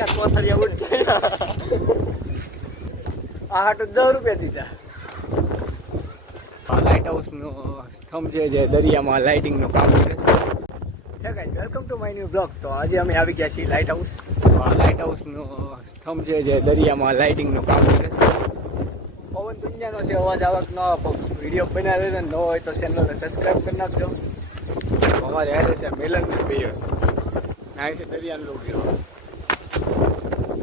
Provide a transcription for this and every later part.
ક્યાં કોથળિયા ઉડ ગયા આ હાટુ 10 રૂપિયા દીધા લાઇટ હાઉસ નો સ્તંભ છે દરિયામાં લાઇટિંગ નું કામ કરે છે guys welcome to my new blog તો આજે અમે આવી ગયા છીએ લાઇટ હાઉસ નો સ્તંભ છે દરિયામાં લાઇટિંગ નું કામ કરે છે પવન દુનિયાનો છે અવાજ આવક ન વિડીયો બનાવે ને ન હોય તો ચેનલને સબસ્ક્રાઇબ કરી નાખજો અમારે હારે છે મેલન ને પિયર નાઈથી દરિયાનો લોક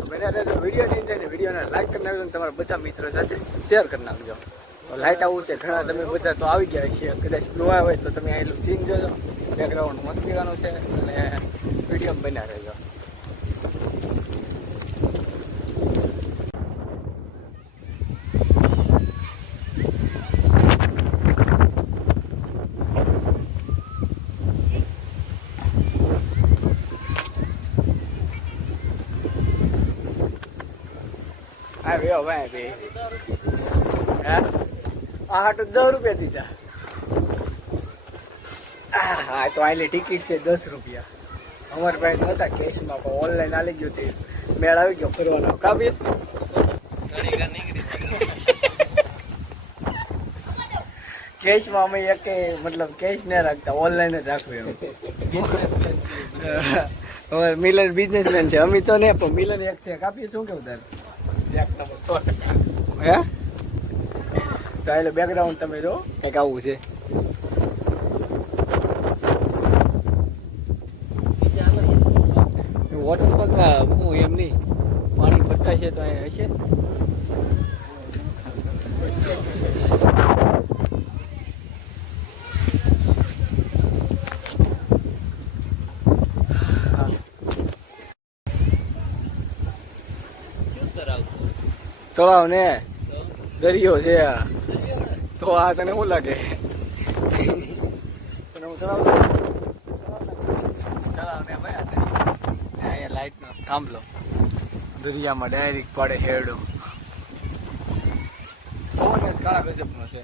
બને રહેજો વિડીયો ની અંદર વિડીયોને લાઈક કરી નાખજો તમારા બધા મિત્રો સાથે શેર કરી નાખજો લાઇટ હાઉસ છે ઘણા તમે બધા તો આવી ગયા છીએ કદાચ ન આવ્યા હોય તો તમે આટલું સીન જોજો બેકગ્રાઉન્ડ મસ્તી ગાનું છે અને વિડીયો બન્યા રહેજો આ ભાઈ ભાઈ હા આ હાટુ 10 રૂપિયા દીધા હા તો આટલી ટિકિટ છે 10 રૂપિયા અમારી પાસે નહોતા કેશમાં પણ ઓનલાઈન આવી ગયું તે મેળ આવી ગયો ફરવાનો કાબીસ કેશમાં અમે એક મતલબ કેશ ન રાખતા ઓનલાઈન જ રાખવું એમ હવે મિલન બિઝનેસમેન છે અમે તો ને પણ મિલન એક છે કાપીએ શું કેવું તારે 1 નંબર 100% હે તો એટલે બેકગ્રાઉન્ડ તમે જો કંઈક આવું છે વોટર પાર્ક હું એમ નહીં પાણી ભરતા છે તો અહીં હશે તળાવ ને દરિયો છે તો આ તને શું લાગે તને હું તળાવ ને ભાઈ અહીંયા લાઈટ નો થાંભલો દરિયામાં ડાયરેક્ટ પડે હેરડો કાળા ગજબનો છે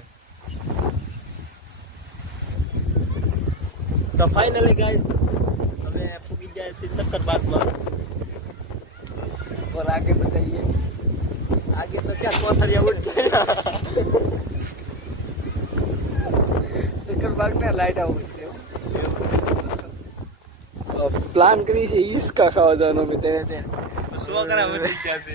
તો ફાઇનલી ગાઈસ અમે પૂગી જાય છે શક્કરબાગમાં और आगे बताइए आगे तो क्या कोथरिया उड़ गया શક્કરબાગ ને લાઇટ હાઉસ છે પ્લાન કરી છે ઈસકા ખાવા જવાનો મેં તેને છોકરા વધી ગયા છે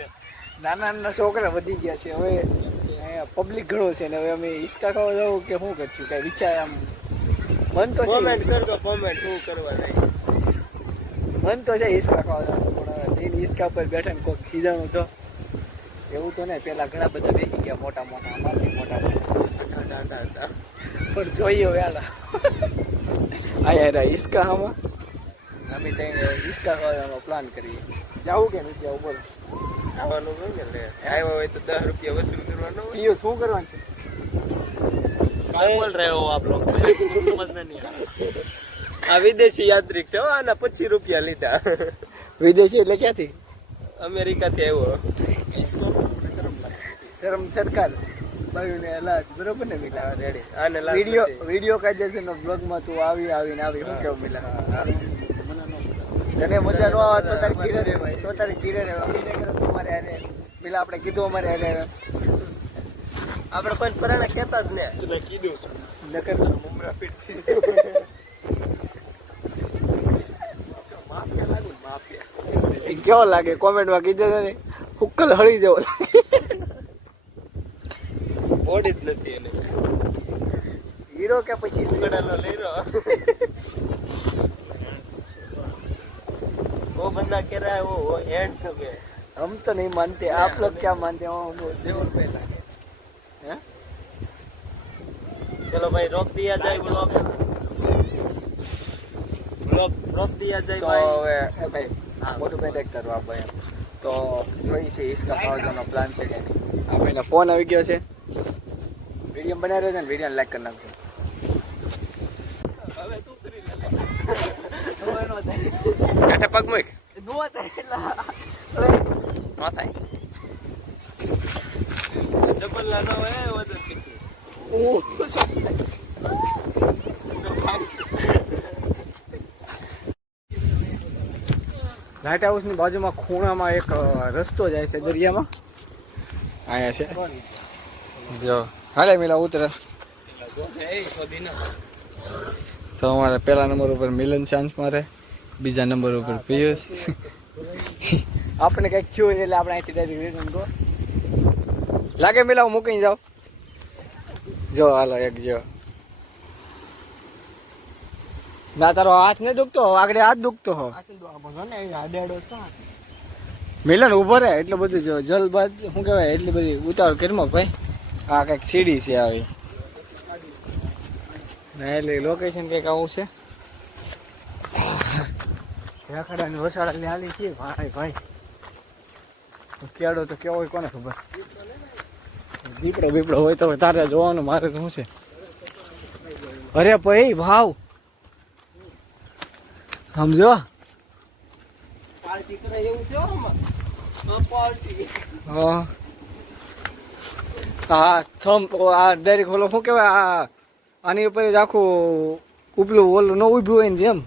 નાના છોકરા વધી ગયા છે હવે અહીંયા પબ્લિક ઘણો છે ને હવે અમે ઈસકા ખાવા જવું કે શું કરશું કઈ વિચાર આમ મન તો કોમેન્ટ કરજો કોમેન્ટ શું કરવા જાય મન તો છે ઈસકા ખાવા જવાનું પણ દિન ઈસકા પર બેઠા ને કોઈ ખીજાણું તો એવું તો નહીં પેલા ઘણા બધા બેસી ગયા મોટા મોટા અમારથી મોટા હતા પણ જોઈએ વેલા આયા ઈસકા આમાં અમે ત્યાં ઈસકા ખાવાનો પ્લાન કરીએ જાવું કે નથી જવું બોલો આવવાનું હોય ને એટલે આવ્યા હોય તો 10 રૂપિયા વસૂલ કરવાનો હોય ઈયો શું કરવાનું છે क्या बोल रहे हो आप लोग समझ में नहीं आ रहा આ વિદેશી યાત્રિક છે હો આના 25 રૂપિયા લીધા વિદેશી એટલે ક્યાંથી અમેરિકા થી આવ્યો શરમ સરકાર ભાઈને લાજ બરોબર ને મિલા રેડી આને વિડિયો કાયદેસર નો બ્લોગ માં તું આવીને હું કેવું મિલા તને મજા ન આવે તો તારે ઘીરે રે ભાઈ તો તારે ઘીરે રે અમે ને કરે તમારે આને મિલા આપણે કીધું અમારે આને આપણે કોઈ પરાણા કહેતા જ ને મેં કીધું નકર મુમરા પીટ થઈ માફિયા કેવો લાગે કોમેન્ટમાં કીધે ને હુક્કલ હળી જેવો બોડી જ નથી એને હીરો કે પછી લડેલો લેરો वो बंदा कह रहा है वो हैंडसम है हम तो नहीं मानते आप लोग क्या मानते हो हम देवर पे लगे हैं चलो भाई रोक दिया जाए व्लॉग रोक दिया जाए तो भाई भाई મોટું પેન્ટ એક કરો આ ભાઈ તો જોઈ છે ઈસકા ખાવાનો પ્લાન છે કે આ ભાઈનો ફોન આવી ગયો છે વિડીયો બનાવી રહ્યો છે ને વિડીયો લાઈક કરી નાખજો હવે તું કરી લે કાઠા પગ મૂક નો થાય ન થાય ડબલ લાનો હે વજન કેટલું લાઇટ હાઉસની બાજુમાં ખૂણામાં એક રસ્તો જાય છે દરિયામાં. અહીંયા છે જો હાલે મિલા ઉતરે. તો અમારે પહેલા નંબર ઉપર મિલન ચાન્સ મારે, બીજા નંબર ઉપર પિયુષ. આપણે કંઈક થયું એટલે આપણે અહીંથી ડાયરેક્ટ રિટર્ન ગો લાગે મિલા હું મૂકીને જાઉં. જો હાલો એક જો ના તારો હાથ નહીં દુખતો આગળ હાથ દુખતો હો. મિલન ઉભો રહે એટલું બધું જો જલબાદ શું કહેવાય એટલી બધી ઉતાવળ કરીમાં ભાઈ. આ કંઈક સીડી છે આવી ના એટલે લોકેશન કંઈક આવું છે. રાખડાની વસાડાની હાલી છે ભાઈ ભાઈ. કેળો તો કેવો હોય કોને ખબર. દીપડો બીપડો હોય તો તારે જોવાનું મારે તો શું છે. અરે ભાઈ ભાવ સમજો હા થમ આ ડાયરેક્ટ ઓલો શું કહેવાય આની ઉપર જ આખું ઉપલું ઓલું ન ઉભ્યું હોય ને જેમ